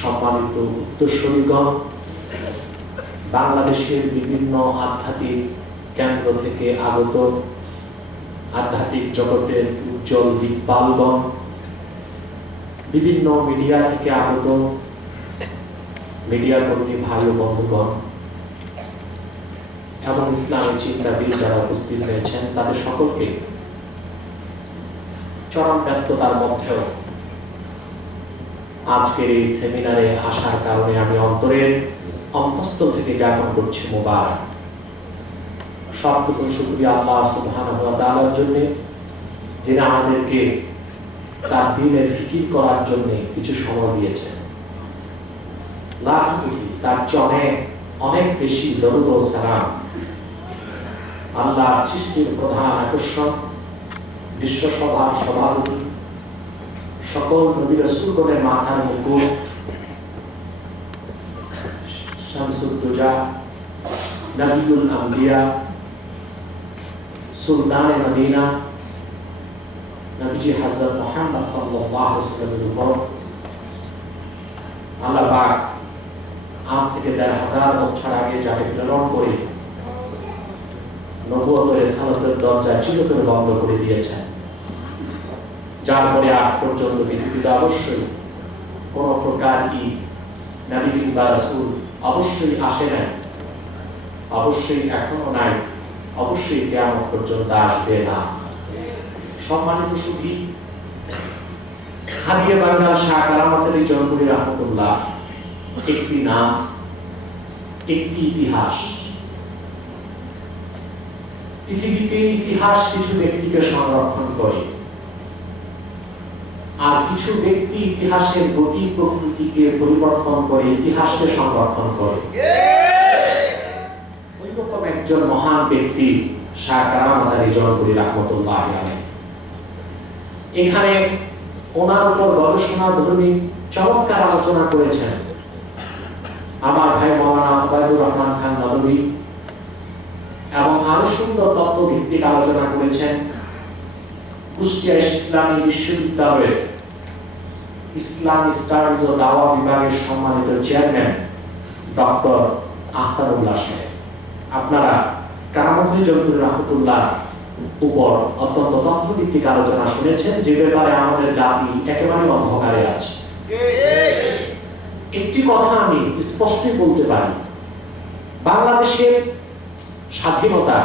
সম্মানিত উত্তরসূরিগণ বাংলাদেশের বিভিন্ন আধ্যাত্মিক কেন্দ্র থেকে আগত আধ্যাত্মিক জগতের উজ্জ্বল দিকপালগণ বিভিন্ন মিডিয়া থেকে আগত মিডিয়া কর্মী ভাই ও বন্ধুগণ, এবং ইসলামী চিন্তাবিদ যারা উপস্থিত হয়েছেন, তাদের সকলকে চরম ব্যস্ততার মধ্যেও আজকের এই সেমিনারে আসার কারণে আমি অন্তরের অন্তঃস্থল থেকে জ্ঞাপন করছি মোবারক। সবটুকু শুক্রিয়া আল্লাহ জন্য, যিনি আমাদেরকে তার দিনের ফিকির করার জন্য কিছু সময় দিয়েছেন। লাখ কোটি তার চেয়ে অনেক বেশি দরুদ সালাম। আল্লাহ সৃষ্টির প্রধান আকর্ষণ বিশ্বসভার সভাপতি সকল নবী রসুলগণের মাথার মুকুট আজ থেকে দেড় হাজার বছর আগে যাকে প্রেরণ করে নবুয়ত রেসালতের দরজা চিরতরে বন্ধ করে দিয়েছেন। যার পরে আজ পর্যন্ত পৃথিবীতে অবশ্যই কোন প্রকার ই নবী কিংবা রাসূল অবশ্যই আসে নাই, অবশ্যই এখনও নাই, অবশ্যই কেমন পর্যন্ত আসবে না। সম্মানিত সুখী হাদিয়া বাঙ্গাল শাহ কারামতের এই জনপুরি রহমতুল্লাহ, একটি নাম, একটি ইতিহাস। পৃথিবীতে ইতিহাস কিছু ব্যক্তিকে সংরক্ষণ করে আর কিছু ব্যক্তি ইতিহাসের গতি প্রকৃতিকে পরিবর্তন করে ইতিহাসকে সংরক্ষণ করে। ওই রকম একজন মহান ব্যক্তি শাহ জনপুরি রহমতুল্লাহ এখানে ওনার উপর গবেষণা ধর্মী চমৎকার আলোচনা করেছেন। আমার ভাই মৌলানা আবায়দুর রহমান খান নদবী এবং আরও সুন্দর তত্ত্ব ভিত্তিক আলোচনা করেছেন। কুষ্টিয়া ইসলামী বিশ্ববিদ্যালয়ের ইসলামী স্টাডিজ ও দাওয়া বিভাগের সম্মানিত চেয়ারম্যান ডক্টর আসারুল্লাহ সাহেব। আপনারা কারামতুল জহুর রহমতুল্লাহ উপর অত্যন্ত তথ্যভিত্তিক আলোচনা শুনেছেন, যে ব্যাপারে আমাদের জাতি একেবারে অন্ধকারে আছে। একটি কথা আমি স্পষ্টই বলতে পারি। বাংলাদেশের স্বাধীনতা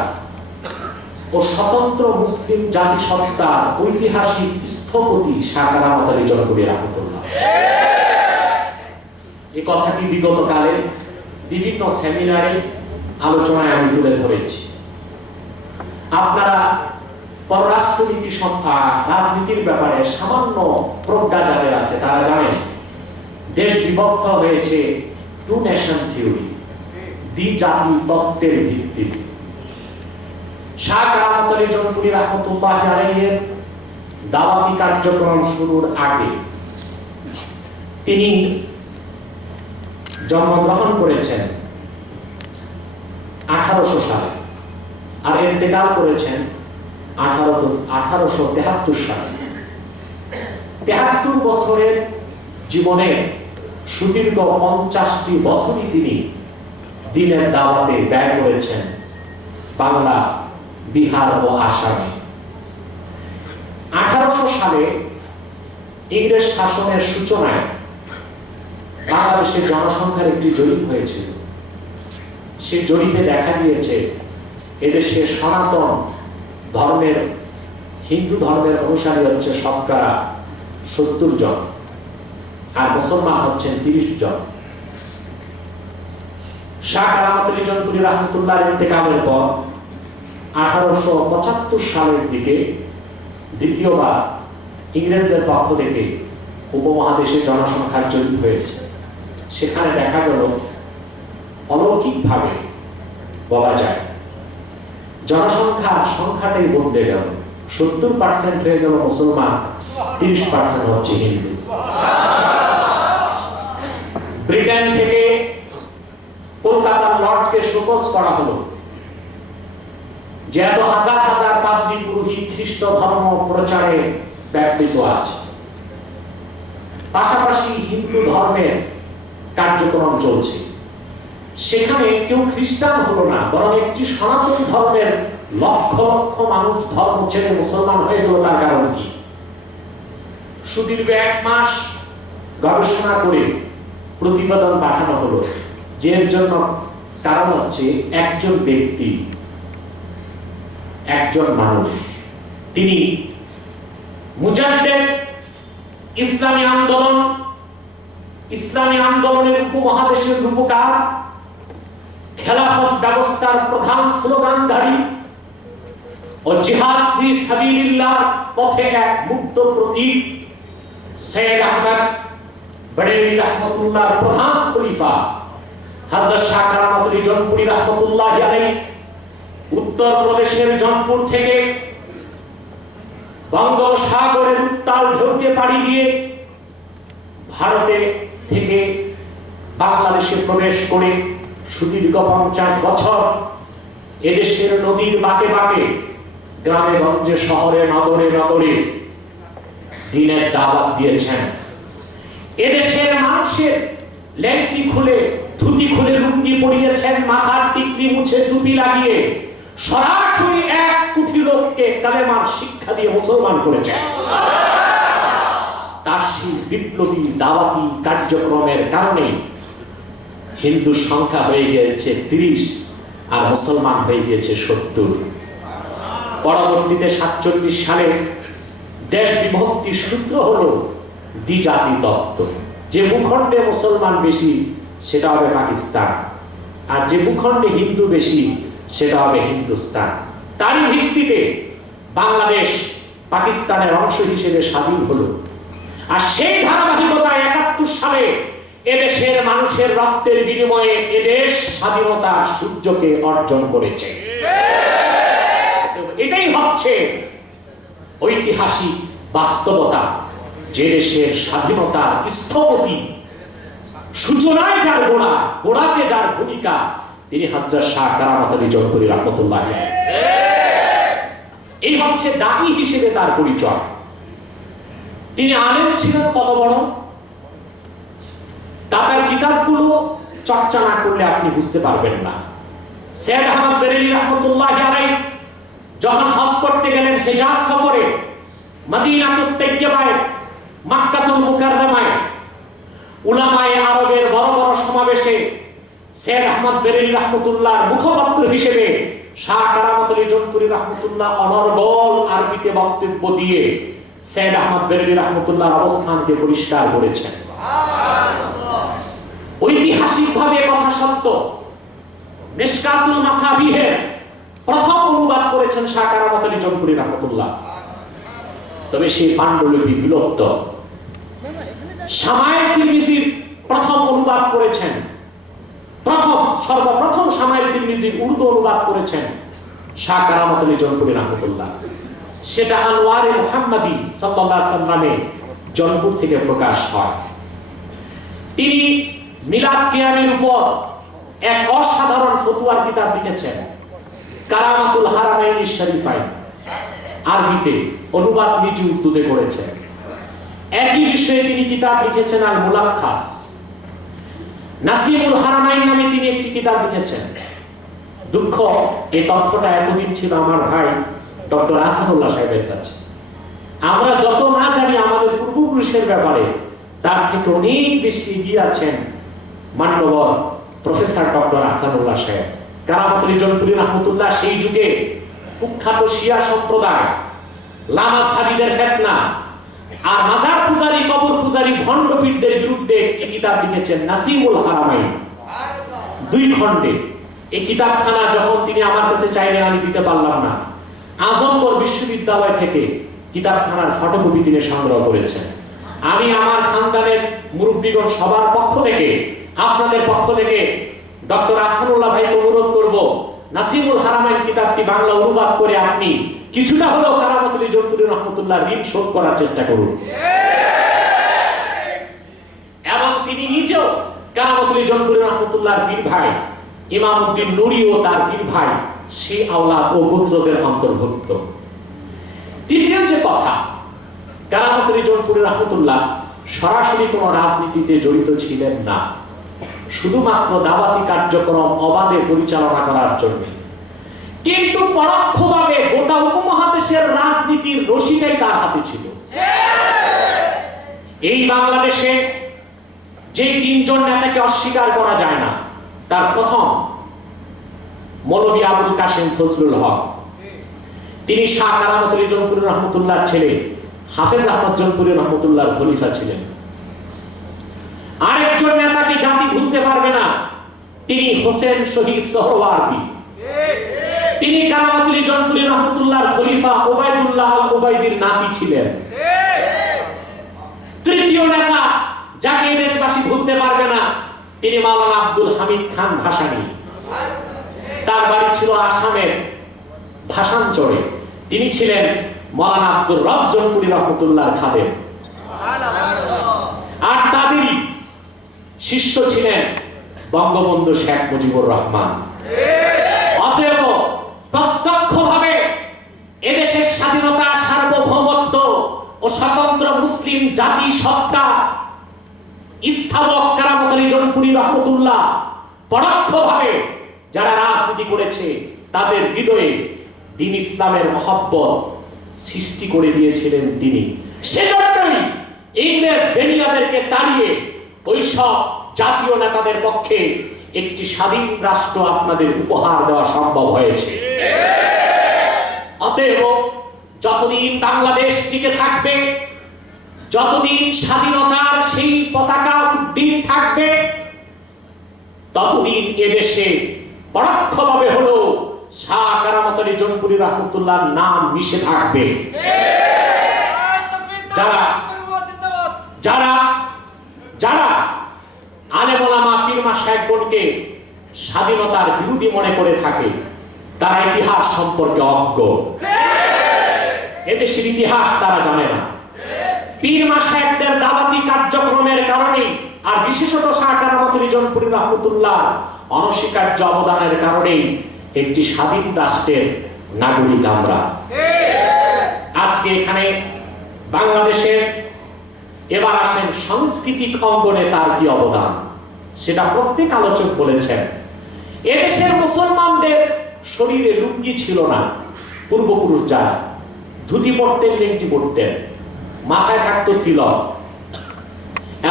ও স্বতন্ত্র মুসলিম জাতিসত্তার ঐতিহাসিক স্থপতি সাকারামত আলী জনকবি রহমতুল্লাহ। এই কথাটি বিগত কালে বিভিন্ন সেমিনারে আলোচনায় আমি তুলে ধরেছি। আপনারা পররাষ্ট্রনীতি রাজনীতির ব্যাপারে সামান্য প্রজ্ঞা যাদের আছে তারা জানেন, দেশ বিভক্ত হয়েছে টু নেশন থিওরি, দ্বি দ্বিজাতি তত্ত্বের ভিত্তিতে। দাওয়াতি কার্যক্রম শুরুর আগে তিনি জন্মগ্রহণ করেছেন আঠারোশো সালে আর করেছেন আঠারো আঠারোশো তেহাত্তর সালে। তেহাত্তর বছরের জীবনের সুদীর্ঘ পঞ্চাশটি বছরই তিনি দিনের দাওয়াতে ব্যয় করেছেন বাংলা বিহার ও আসামে। আঠারোশো সালে ইংরেজ শাসনের সূচনায় বাংলাদেশের জনসংখ্যার একটি জরিপ হয়েছিল। সেই জরিপে দেখা গিয়েছে, এদেশে সনাতন ধর্মের, হিন্দু ধর্মের অনুসারী হচ্ছে শতকরা সত্তর জন আর মুসলমান হচ্ছেন তিরিশ জন। শাহ জনপুরি রহমতুল্লাহ ইন্তেকালের পর আঠারোশো পঁচাত্তর সালের দিকে দ্বিতীয়বার ইংরেজদের পক্ষ থেকে উপমহাদেশে জনসংখ্যার জরিপ হয়েছে। সেখানে দেখা গেল অলৌকিকভাবে বলা যায় জনসংখ্যার সংখ্যাটাই বদলে গেল। সত্তর পার্সেন্ট হয়ে গেল মুসলমান, তিরিশ পার্সেন্ট হচ্ছে হিন্দু। ব্রিটেন থেকে কলকাতার লর্ডকে শোকস করা হলো। যে এত হাজার হাজার পাদ্রী পুরোহিত খ্রিস্ট ধর্ম প্রচারে ব্যাপৃত আছে। পাশাপাশি হিন্দু ধর্মের কার্যক্রম চলছে। সেখানে কেউ খ্রিস্টান হলো না, বরং একটি সনাতন ধর্মের লক্ষ লক্ষ মানুষ ধর্ম ছেড়ে মুসলমান হয়ে গেল, তার কারণ কি? সুদীর্ঘ এক মাস গবেষণা করে প্রতিবেদন পাঠানো হলো, যে জন্য কারণ হচ্ছে একজন ব্যক্তি একজন মানুষ। তিনি মুজাদ্দেদ ইসলামী আন্দোলন, ইসলামী আন্দোলনের উপমহাদেশের রূপকার, খেলাফত ব্যবস্থার প্রধান স্লোগানধারী ও জিহাদ ফি সাবিলিল্লাহ পথে এক মুক্ত প্রতীক সৈয়দ আহমদ বড়েলি রহমতুল্লাহ প্রধান খলিফা হযরত শাহ আলী জনপুরি রহমতুল্লাহ আলাইহি। উত্তর প্রদেশের জনপুর থেকে বঙ্গোপসাগরের উত্তাল ঢেউকে পাড়ি দিয়ে ভারতে থেকে বাংলাদেশে প্রবেশ করে সুদীর্ঘ পঞ্চাশ বছর এদেশের নদীর বাঁকে বাঁকে গ্রামে গঞ্জে, শহরে, নগরে নগরে দিনের দাওয়াত দিয়েছেন। এদেশের মানুষের ল্যাংটি খুলে, ধুতি খুলে লুঙ্গি পরিয়েছেন, মাথার টিকলি মুছে টুপি লাগিয়ে। সরাসরি এক কোটি লোককে কালেমার শিক্ষা দিয়ে মুসলমান করেছে। তার বিপ্লবী দাওয়াতি কার্যক্রমের কারণে হিন্দু সংখ্যা হয়ে গিয়েছে তিরিশ আর মুসলমান হয়ে গিয়েছে সত্তর। পরবর্তীতে সাতচল্লিশ সালে দেশ বিভক্তির সূত্র হল দ্বিজাতি তত্ত্ব। যে ভূখণ্ডে মুসলমান বেশি, সেটা হবে পাকিস্তান। আর যে ভূখণ্ডে হিন্দু বেশি সেটা হবে হিন্দুস্তান। তারই ভিত্তিতে বাংলাদেশ পাকিস্তানের অংশ হিসেবে স্বাধীন হলো। আর সেই ধারাবাহিকতায় একাত্তর সালে এদেশের মানুষের রক্তের বিনিময়ে এদেশ স্বাধীনতার সূর্যকে অর্জন করেছে। এটাই হচ্ছে ঐতিহাসিক বাস্তবতা। যে দেশের স্বাধীনতার স্থপতি, সূচনায় যার গোড়া, গোড়াতে যার ভূমিকা তিনি হাজার শাহ আলী জনপুরি রহমতুল্লাহ এই হচ্ছে দাবি হিসেবে তার পরিচয়। তিনি আলেম ছিলেন কত বড়? তার কিতাবগুলো চর্চা না করলে আপনি বুঝতে পারবেন না। আহমদ বেরেলি রহমতুল্লাহ আলাই যখন হজ করতে গেলেন হেজাজ সফরে, মদিনাতুত তাইয়্যিবায়, মক্কাতুল মুকাররমায়, উলামায়ে আরবের বড় বড় সমাবেশে সৈয়দ আহমদ বেরেলি রহমতুল্লাহর মুখপাত্র হিসেবে শাহ কারামত জনপুরি রহমতুল্লাহ অনর্গল আরবিতে বক্তব্য দিয়ে সৈয়দ আহমদ বেরেলি রহমতুল্লাহর অবস্থানকে পরিষ্কার করেছেন। ঐতিহাসিকভাবে কথা সত্য। মাসাবিহের প্রথম অনুবাদ করেছেন শাহ কারামত আলী জনপুরি রহমতুল্লাহ। তবে সেই পাণ্ডুলিপি বিলুপ্ত। তিরমিজির প্রথম অনুবাদ করেছেন প্রথম, সর্বপ্রথম সামায়ের তিরমিজির উর্দু অনুবাদ করেছেন শাহ রহমতুল্লাহ। সেটা আনোয়ারে মুহাম্মাদি সাল্লামে জনপুর থেকে প্রকাশ হয়। তিনি মিলাদ কিয়ামের উপর এক অসাধারণ ফতুয়ার কিতাব লিখেছেন, কারামাতুল হারামাইন শরীফাইন আরবিতে অনুবাদ নিচু উর্দুতে করেছেন। একই বিষয়ে তিনি কিতাব লিখেছেন আর মুলাক্কাস নাসিমুল হারামাইন নামে তিনি একটি কিতাব লিখেছেন। দুঃখ, এই তথ্যটা এতদিন ছিল আমার ভাই ডক্টর আসানুল্লাহ সাহেবের কাছে। আমরা যত না জানি আমাদের পূর্বপুরুষের ব্যাপারে, তার থেকে অনেক বেশি এগিয়ে আছেন মান্যবর প্রফেসর ডক্টর আসানুল্লাহ সাহেব। কারামতুল জনপুরি রহমতুল্লাহ সেই যুগে কুখ্যাত শিয়া সম্প্রদায় লামা সাবিদের ফেতনা আর মাজার পূজারি, কবর পূজারি ভণ্ড পীরদের বিরুদ্ধে একটি কিতাব লিখেছেন নাসিমুল হারামাইন। দুই খণ্ডে। এই কিতাবখানা যখন তিনি আমার কাছে চাইলেন, আমি দিতে পারলাম না। আজমগড় বিশ্ববিদ্যালয় থেকে কিতাবখানার ফটোকপি তিনি সংগ্রহ করেছেন। আমি আমার খানদানের মুরব্বীগণ সবার পক্ষ থেকে, আপনাদের পক্ষ থেকে ডক্টর আসানুল্লাহ ভাইকে অনুরোধ করব নাসিমুল হারামাইন কিতাবটি বাংলা অনুবাদ করে আপনি কিছুটা হলেও কারামতুল জন্তুরি রহমতুল্লাহ ঋণ শোধ করার চেষ্টা করুন। এবং তিনি নিজেও কারামতুল জন্তুরি রহমতুল্লাহর বীর ভাই ইমাম উদ্দিন নুরি ও তার বীর ভাই, সে আওলাদ ও গোত্রদের অন্তর্ভুক্ত। তৃতীয় যে কথা কারামতুল জনপুরি রহমতুল্লাহ সরাসরি কোনো রাজনীতিতে জড়িত ছিলেন না। শুধুমাত্র দাওয়াতি কার্যক্রম অবাধে পরিচালনা করার জন্য। কিন্তু পরোক্ষভাবে গোটা উপমহাদেশের রাজনীতির রশিটাই তার হাতে ছিল। এই বাংলাদেশে যে তিনজন নেতাকে অস্বীকার করা যায় না, তার প্রথম মৌলবী আবুল কাশেম ফজলুল হক। তিনি শাহ কারামত আলী জনপুরি রহমতুল্লাহর ছেলে, হাফেজ আহমদ জনপুরি রহমতুল্লাহর খলিফা ছিলেন। আরেকজন নেতাকে জাতি ভুলতে পারবে না। তিনি হোসেন শহীদ সোহরাওয়ার্দী। তিনি কারামত জনপুরি রহমতুল্লাহর খলিফা ওবায়দুল্লাহ ওবায়দির নাতি ছিলেন। তৃতীয় নেতা যাকে দেশবাসী ভুলতে পারবে না, তিনি মাওলানা আব্দুল হামিদ খান ভাসানী। তার বাড়ি ছিল আসামের ভাষাঞ্চলে তিনি ছিলেন মৌলানা আব্দুর রব জনপুরি রহমতুল্লাহ খাদেম আর তাদেরই শিষ্য ছিলেন বঙ্গবন্ধু শেখ মুজিবুর রহমান। অতএব প্রত্যক্ষভাবে এদেশের স্বাধীনতা, সার্বভৌমত্ব ও স্বতন্ত্র মুসলিম জাতি সত্তা স্থাবক কারামত আলী জনপুরি রহমতুল্লাহ পরোক্ষভাবে যারা রাজনীতি করেছে, তাদের হৃদয়ে দিন ইসলামের মহব্বত সৃষ্টি করে দিয়েছিলেন তিনি। সেজন্যই ইংরেজ বেনিয়াদেরকে তাড়িয়ে ওই সব জাতীয় নেতাদের পক্ষে একটি স্বাধীন রাষ্ট্র আপনাদের উপহার দেওয়া সম্ভব হয়েছে। অতএব যতদিন বাংলাদেশ টিকে থাকবে যতদিন স্বাধীনতার সেই পতাকা উদ্দিন থাকবে ততদিন এদেশে পরোক্ষভাবে হলো শাহ কারামত আলী জনপুরি রহমতুল্লাহর নাম মিশে থাকবে। যারা যারা যারা আলেমা পীরমা সাহেবগণকে স্বাধীনতার বিরোধী মনে করে থাকে, তারা ইতিহাস সম্পর্কে অজ্ঞ। এদেশের ইতিহাস তারা জানে না। পীর সাহেবদের দাবাতি কার্যক্রমের কারণে আর বিশেষত শাহ কারামত জনপুরি রহমতুল্লাহ অনস্বীকার্য অবদানের কারণে একটি স্বাধীন রাষ্ট্রের নাগরিক আমরা। আজকে এখানে বাংলাদেশের এবার আসেন সাংস্কৃতিক অঙ্গনে তার কি অবদান? সেটা প্রত্যেক আলোচক বলেছেন। এদেশের মুসলমানদের শরীরে লুঙ্গি ছিল না, পূর্বপুরুষ যারা। ধুতি পড়তেন লেংটি পড়তেন মাথায় থাকতো তিলক।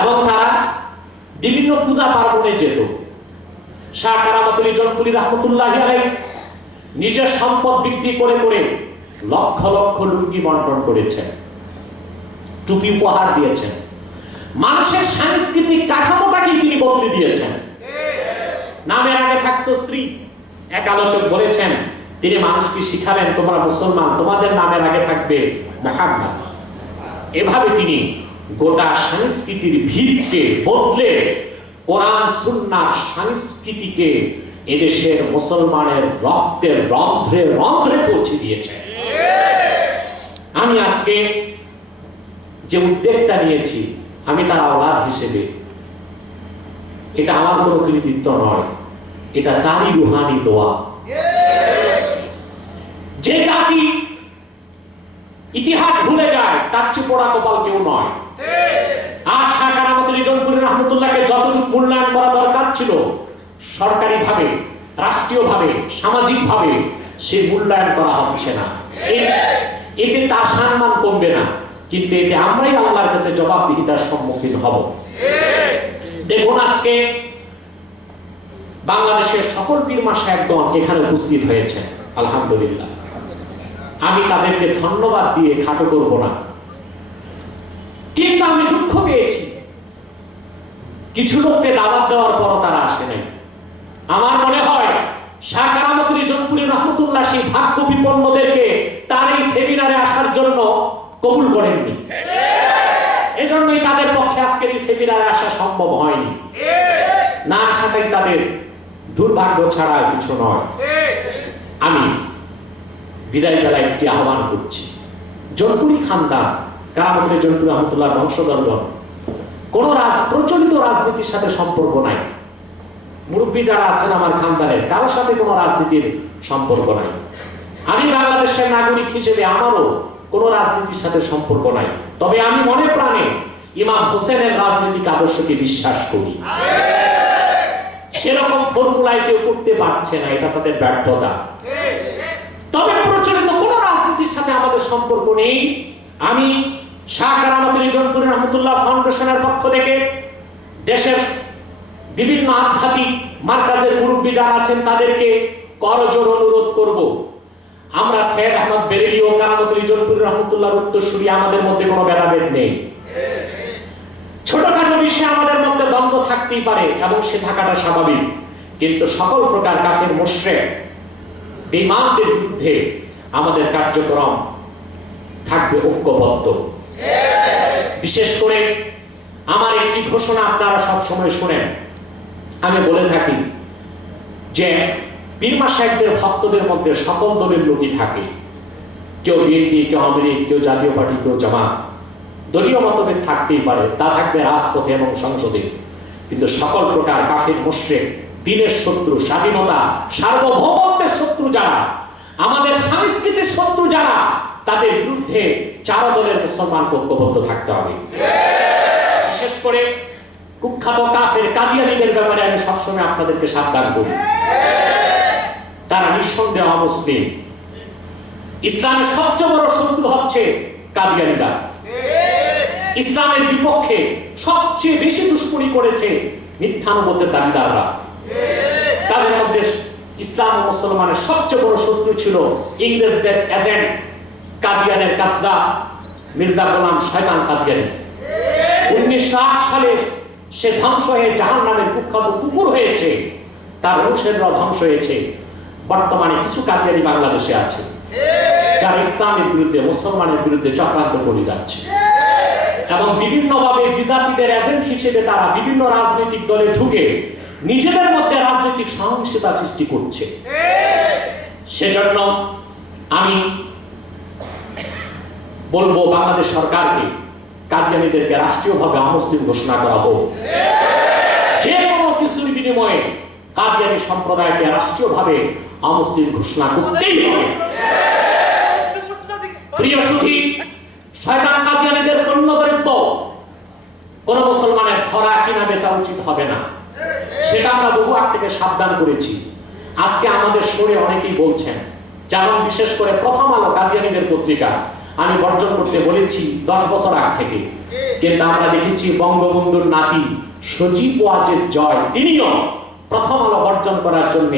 এবং তারা বিভিন্ন পূজা পার্বণে যেত। রহমতুল্লাহ নিজের সম্পদ বিক্রি করে করে লক্ষ লক্ষ লুঙ্গি বন্টন করেছেন। টুপি উপহার দিয়েছেন। মানুষের সাংস্কৃতিক কাঠামোটাকেই তিনি বদলে দিয়েছেন। নামের আগে থাকতো স্ত্রী। এক আলোচক বলেছেন, তিনি মানুষকে শিখালেন তোমরা মুসলমান, তোমাদের নামের আগে থাকবে মোহাম্মদ। এভাবে তিনি গোটা সংস্কৃতির ভিতকে বদলে কোরআন সুন্নার সংস্কৃতিকে এদেশের মুসলমানের রক্তের রন্ধ্রে রন্ধ্রে পৌঁছে দিয়েছে আমি আজকে যে উদ্যোগটা নিয়েছি, আমি তার আওলাদ হিসেবে। এটা আমার কোনো কৃতিত্ব নয়। এটা তারই রুহানি দোয়া। যে জাতি ইতিহাস ভুলে যায়, তার চেয়ে পোড়া কপাল কেউ নয়। আর রহমতুল্লাহকে যতটুকু মূল্যায়ন করা দরকার ছিল সরকারি ভাবে রাষ্ট্রীয় ভাবে সে মূল্যায়ন করা হচ্ছে না। এতে তার সম্মান কমবে না। কিন্তু এতে আমরাই আল্লাহর কাছে জবাবদিহিতার সম্মুখীন হব। দেখুন আজকে বাংলাদেশের সকল পীরমা সাহেবগণ এখানে উপস্থিত হয়েছে, আলহামদুলিল্লাহ। আমি তাদেরকে ধন্যবাদ দিয়ে খাটো করব না। কিন্তু আমি দুঃখ পেয়েছি। কিছু লোককে দাওয়াত দেওয়ার পরও তারা আসে নাই। আমার মনে হয় শাহ কারামতুল জনপুরি রহমতুল্লাহ সেই ভাগ্য বিপন্নদেরকে তার এই সেমিনারে আসার জন্য কবুল করেননি। এজন্যই তাদের পক্ষে আজকের এই সেমিনারে আসা সম্ভব হয়নি। না আসাটাই তাদের দুর্ভাগ্য ছাড়া কিছু নয়। আমি বিদায় বেলায় একটি আহ্বান করছি। জনপুরি খানদান কারামতুল জনপুরি রহমতুল্লাহ বংশধরগণ, কোন রাজ, প্রচলিত রাজনীতির সাথে সম্পর্ক নাই। মুরব্বী যারা আছেন আমার খানদানের কারোর সাথে কোনো রাজনীতির সম্পর্ক নাই। আমি বাংলাদেশের নাগরিক হিসেবে আমারও কোনো রাজনীতির সাথে সম্পর্ক নাই। তবে আমি মনে প্রাণে ইমাম হোসেনের রাজনৈতিক আদর্শকে বিশ্বাস করি। সেরকম ফর্মুলায় কেউ করতে পারছে না, এটা তাদের ব্যর্থতা। তবে প্রচলিত কোন রাজনীতির সাথে আমাদের সম্পর্ক নেই। আমি শাহ কারামতুল জনপুর রহমতুল্লাহ ফাউন্ডেশনের পক্ষ থেকে দেশের বিভিন্ন আধ্যাত্মিক মার্কাজের মুরব্বী যারা আছেন, তাদেরকে করজোর অনুরোধ করব। আমরা সৈয়দ আহমদ বেরেলি ও কারামতুল জনপুর রহমতুল্লাহর উত্তরসূরি আমাদের মধ্যে কোনো ভেদাভেদ নেই। ছোটখাটো বিষয়ে আমাদের মধ্যে দ্বন্দ্ব থাকতেই পারে এবং সে থাকাটা স্বাভাবিক। কিন্তু সকল প্রকার কাফের মুশরিক, বেঈমানদের বিরুদ্ধে আমাদের কার্যক্রম থাকবে ঐক্যবদ্ধ। বিশেষ করে আমার একটি ঘোষণা আপনারা সব সময় শুনেন। আমি বলে থাকি যে বীরমা সাহেবদের ভক্তদের মধ্যে সকল দলের লোকই থাকে। কেউ বিএনপি, কেউ আওয়ামী লীগ, কেউ জাতীয় পার্টি, কেউ জামাত। দলীয় মতভেদ থাকতেই পারে, তা থাকবে রাজপথে এবং সংসদে। কিন্তু সকল প্রকার কাফের, মুশরিক, দিনের শত্রু, স্বাধীনতা, সার্বভৌমত্বের শত্রু যারা, আমাদের সংস্কৃতির শত্রু যারা, তাদের বিরুদ্ধে চার দলের মুসলমান ঐক্যবদ্ধ থাকতে হবে। বিশেষ করে কুখ্যাত কাফের, কাদিয়ানিদের ব্যাপারে আমি সবসময় আপনাদেরকে সাবধান করি। নিঃসন্দেহ অমুসলিম ইসলামের সবচেয়ে বড় শত্রু হচ্ছে কাদিয়ানিরা। ইসলামের বিপক্ষে সবচেয়ে বেশি দুশ্মনী করেছে মিথ্যানুবদ্ধের দাবিদাররা। তাদের মধ্যে ইসলাম ও মুসলমানের সবচেয়ে বড় শত্রু ছিল ইংরেজদের এজেন্ট কাদিয়ানের কাজা মির্জা গোলাম শয়তান কাদিয়ানি। উনিশশো আট সালে সে ধ্বংস হয়ে জাহান নামের কুখ্যাত কুকুর হয়েছে, তার অনুসারীরা ধ্বংস হয়েছে। বর্তমানে কিছু কাদিয়ানি বাংলাদেশে আছে। যারা ইসলামের বিরুদ্ধে, মুসলমানের বিরুদ্ধে চক্রান্ত করে যাচ্ছে। এবং বিভিন্নভাবে বিজাতিদের এজেন্ট হিসেবে তারা বিভিন্ন রাজনৈতিক দলে ঢুকে নিজেদের মধ্যে রাজনৈতিক সহিংসতা সৃষ্টি করছে। সেজন্য আমি বলব, বাংলাদেশ সরকারকে কাদিয়ানিদেরকে রাষ্ট্রীয়ভাবে অমুসলিম ঘোষণা করা হোক। যে কোনো কিছুর বিনিময়ে কাদিয়ানি সম্প্রদায়কে রাষ্ট্রীয়ভাবে অমুসলিম ঘোষণা করতেই হবে। প্রিয় সুধী, শয়তান কাদিয়ানিদের পণ্য দ্রব্য কোন মুসলমানের ধরা কিনা বেচা উচিত হবে না। সেটা আমরা বহু আগ থেকে সাবধান করেছি। আজকে আমাদের সরে অনেকেই বলছেন, যেমন বিশেষ করে প্রথম আলো কাদিয়ানিদের পত্রিকা, আমি বর্জন করতে বলেছি দশ বছর আগ থেকে। কিন্তু আমরা দেখেছি বঙ্গবন্ধুর নাতি সজীব ওয়াজের জয়, তিনিও প্রথম আলো বর্জন করার জন্য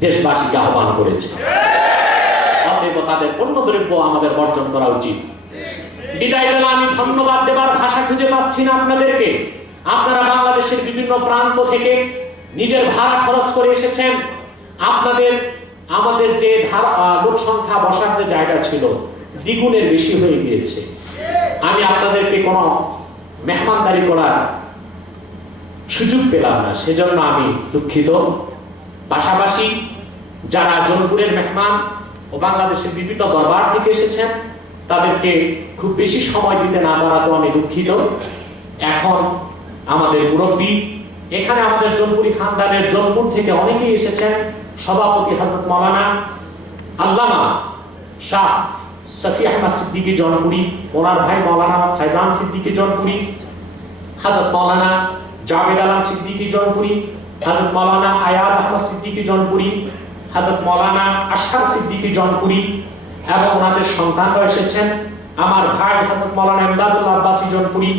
দেশবাসীকে আহ্বান করেছে। অতএব তাদের পণ্যদ্রব্য আমাদের বর্জন করা উচিত। বিদায় বেলা, আমি ধন্যবাদ দেবার ভাষা খুঁজে পাচ্ছি না আপনাদেরকে। আপনারা বাংলাদেশের বিভিন্ন প্রান্ত থেকে নিজের ভাড়া খরচ করে এসেছেন। আপনাদের, আমাদের যে লোক সংখ্যা বসার যে জায়গা ছিল, দ্বিগুণের বেশি হয়ে গিয়েছে। আমি আপনাদেরকে কোনো মেহমানদারি করার সুযোগ পেলাম না। সেজন্য আমি দুঃখিত। পাশাপাশি যারা জনপুরের মেহমান ও বাংলাদেশের বিভিন্ন দরবার থেকে এসেছেন, তাদেরকে খুব বেশি সময় দিতে না পারাতেও আমি দুঃখিত। এখন আমাদের মুরব্বী, এখানে আমাদের জনপুরি খানদানের জনপুর থেকে অনেকেই এসেছেন, সভাপতি হজরত মৌলানা আল্লামা শাহ সফি আহমদ সিদ্দিকী জনপুরি, ওনার ভাই মৌলানা ফাইজান সিদ্দিকী জনপুরি, হজরত মৌলানা জাভেদ আলম সিদ্দিকী জনপুরি হজরত মৌলানা আয়াজ আহমদ সিদ্দিকী জনপুরি হজরত মৌলানা আশার সিদ্দিকী জনপুরি এবং ওনাদের সন্তানরা এসেছেন। আমার ভাই হজরত মৌলানা ইমদাদুল্লাহ আব্বাসী জনপুরি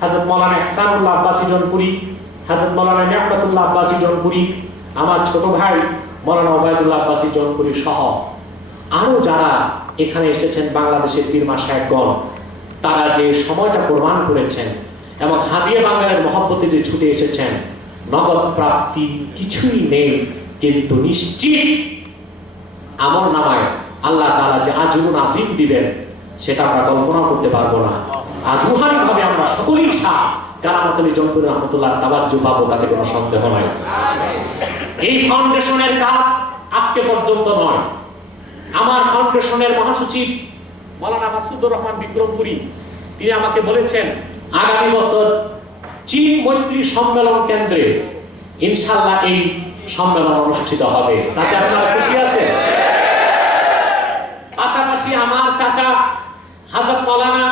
হজরত মৌলানা ইহসানুল্লাহ আব্বাসী জনপুরি হজরত মৌলানা নিয়ামতুল্লাহ আব্বাসী জনপুরি, আমার ছোট ভাই মৌলানা ওবায়দুল্লাহ আব্বাসী জনপুরি সহ আরও যারা এখানে এসেছেন বাংলাদেশের বীরমা সাহেবগণ, তারা যে সময়টা প্রমাণ করেছেন এবং হাদিয়া বাঙালের মহব্বতে যে ছুটে এসেছেন নগদ প্রাপ্তি কিছুই নেই, কিন্তু নিশ্চিত আমল নামায় আল্লাহ তাআলা যে আজীবন আজিম দিবেন, সেটা আমরা কল্পনা করতে পারব না। আর রুহানি ভাবে আমরা সকলেই কারামতলী জম্পুর রহমতুল্লাহ তাবাজ্জু পাবো, তাতে কোনো সন্দেহ এই ফাউন্ডেশনের কাজ আজকে পর্যন্ত নয়। আমার ফাউন্ডেশনের মহাসচিব মৌলানা মাসুদুর রহমান বিক্রমপুরী, তিনি আমাকে বলেছেন, আগামী বছর চীন মৈত্রী সম্মেলন কেন্দ্রে ইনশাল্লাহ এই সম্মেলন অনুষ্ঠিত হবে। তাতে আপনারা খুশি আছেন? পাশাপাশি আমার চাচা হাজরত মৌলানা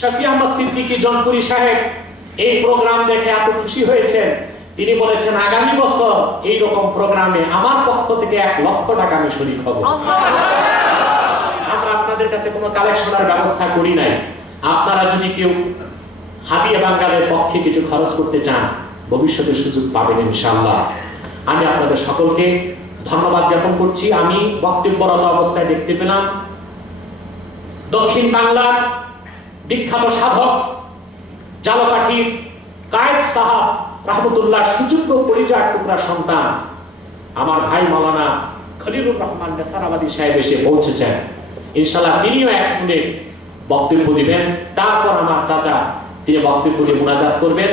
শফি আহমদ সিদ্দিকী জনপুরি সাহেব এই প্রোগ্রাম দেখে এত খুশি হয়েছেন। তিনি বলেছেন, আগামী বছর এই রকম প্রোগ্রামে আমার পক্ষ থেকে এক লক্ষ টাকা আমি শরীর হব। আমরা আপনাদের কাছে কোনো কালেকশনের ব্যবস্থা করি নাই। আপনারা যদি কেউ হাতিয়া বাঙ্গালের পক্ষে কিছু খরচ করতে চান ভবিষ্যতে সুযোগ পাবেন ইনশাআল্লাহ। আমি আপনাদের সকলকে ধন্যবাদ জ্ঞাপন করছি। আমি বক্তব্যরত অবস্থায় দেখতে পেলাম দক্ষিণ বাংলার বিখ্যাত সাধক জালকাঠির কায়েদ সাহাব, রহমতুল্লাহ, সুযোগ্য পরিচয় টুকরা সন্তান, আমার ভাই মালানা খলিলুর রহমান নেসারাবাদী সাহেব এসে পৌঁছেছেন। ইনশাল্লাহ তিনিও এক মিনিট বক্তব্য দিবেন। তারপর আমার চাচা তিনি বক্তব্য দিয়ে মোনাজাত করবেন।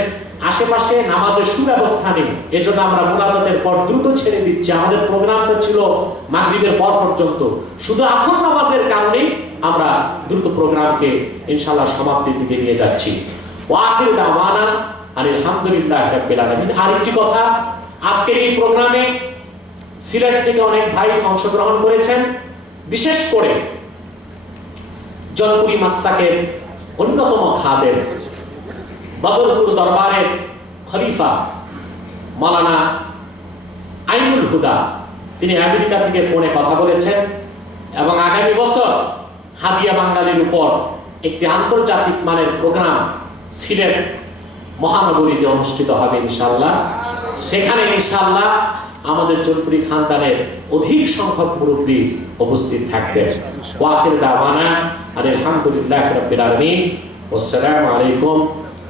আশেপাশে নামাজের সুব্যবস্থা নেই। এজন্য আমরা মোনাজাতের পর দ্রুত ছেড়ে দিচ্ছি। আমাদের প্রোগ্রামটা ছিল মাগরিবের পর পর্যন্ত। শুধু আসর নামাজের কারণেই আমরা দ্রুত প্রোগ্রামকে ইনশাল্লাহ সমাপ্তির দিকে নিয়ে যাচ্ছি। ওয়াহির দাওয়ানা আলহামদুলিল্লাহ রাব্বিল আলামিন। আরেকটি কথা, আজকের এই প্রোগ্রামে সিলেট থেকে অনেক ভাই অংশগ্রহণ করেছেন। বিশেষ করে জলপুরি মাস্তাকের অন্যতম খাদের বদরপুর দরবারের খলিফা মালানা আইনুল হুদা। তিনি আমেরিকা থেকে ফোনে কথা বলেছেন এবং আগামী বছর হাদিয়া বাঙালির উপর একটি আন্তর্জাতিক মানের প্রোগ্রাম সিলেট মহানগরীতে অনুষ্ঠিত হবে ইনশাল্লাহ সেখানে ইনশাল্লাহ আমাদের জোরপুরি খানদানের অধিক সংখ্যক মুরব্বী উপস্থিত থাকবেন। ওয়াখির দাওয়ানা আলহামদুলিল্লাহ রাব্বিল আলামিন। আসসালামু আলাইকুম